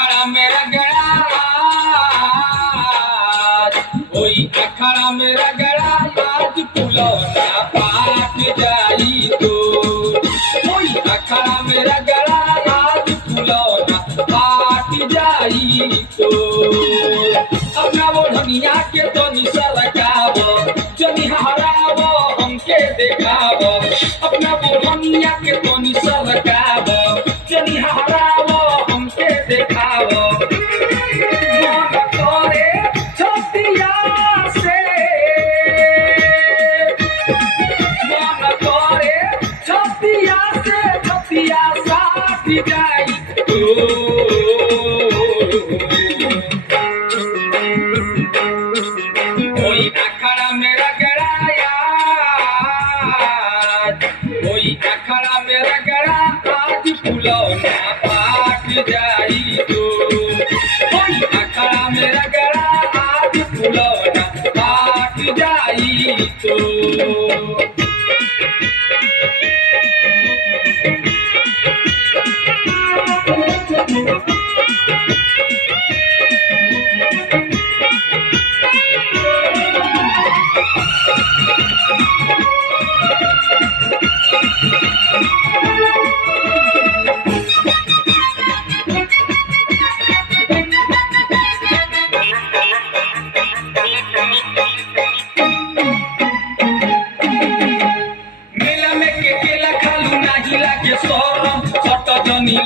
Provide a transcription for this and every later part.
अखाड़ा में रगड़ा कोई अखाड़ा में रगड़ा आज फुलौना पाट जाई तो कोई अखाड़ा में रगड़ा आज फुलौना पाट जाई तो अपना वो धनिया के तो निसरकावो जनी हरावो हमके देखावो अपना वो धनिया के तो निसरकावो जनी हरावो हमके देखावो मन करे छतिया से मन करे छतिया से छतिया साथ जाई कोई अखाड़ा में रगड़ाया कोई अखाड़ा में रगड़ा आज फुलौना पाट जाई तो कोई अखाड़ा में रगड़ा आज फुलौना पाट जाई तो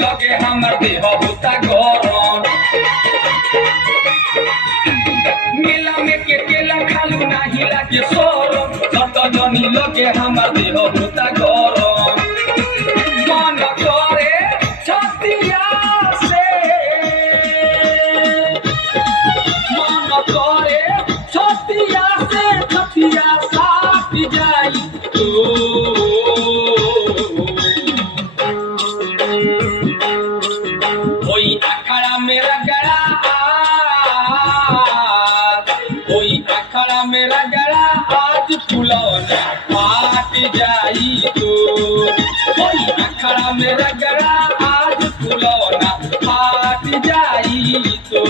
लगे हमर देह होता गरम मेला में के केला खालू नाही लागे सोरम सत जनी लगे हमर देह होता गरम मन करे छतिया से मन करे छतिया से छतिया साथ जाई कोई अखाड़ा में रगड़ा कोई अखाड़ा में रगड़ा आज फुलौना पाट जाई तो कोई अखाड़ा में रगड़ा आज फुलौना पाट जाई तो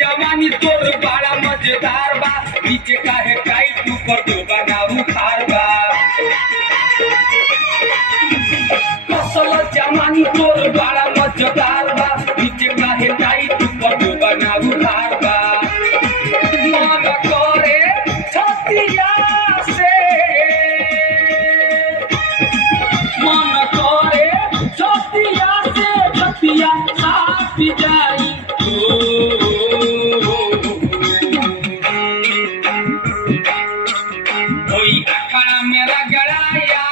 जवानी तोर बड़ा मजेदार बा नीचे काहे काई ऊपर तो बनाऊ खार बा फसल जवानी तोर बड़ा मजेदार बा नीचे काहे काई ऊपर तो बनाऊ खार बा मन करे छतिया से मन करे छतिया से छतिया साथ जाई कोई अखाड़ा में रगड़ाया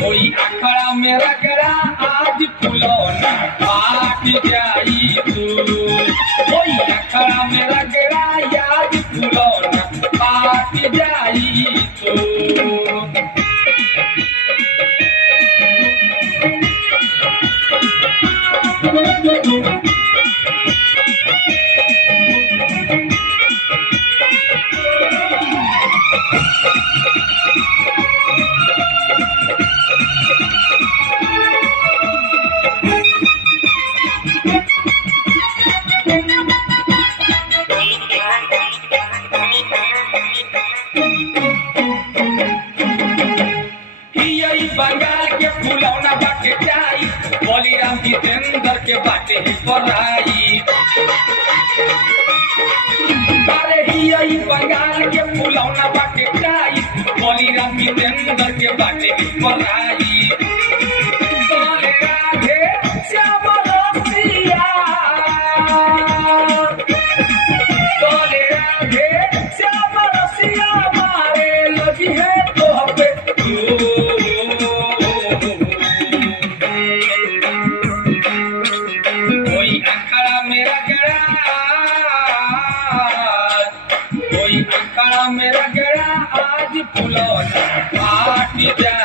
कोई अखाड़ा में रगड़ा आज फुलौना पाट जाई तो कोई अखाड़ा में रगड़ा आज फुलौना पाट जाई तो बंगाल के फुलौना बाटे जाई बलिराम जितेंद्र के बाटे ही पढ़ाई अरे ही बंगाल के फुलौना बाटे जाई बलिराम जितेंद्र के बाटे ही पढ़ाई बोले राधे श्याम रसिया बोले राधे श्याम रसिया मारे लगी है तो पे कोई अखाड़ा में रगड़ा कोई अखाड़ा में रगड़ा आज फुलौना की जा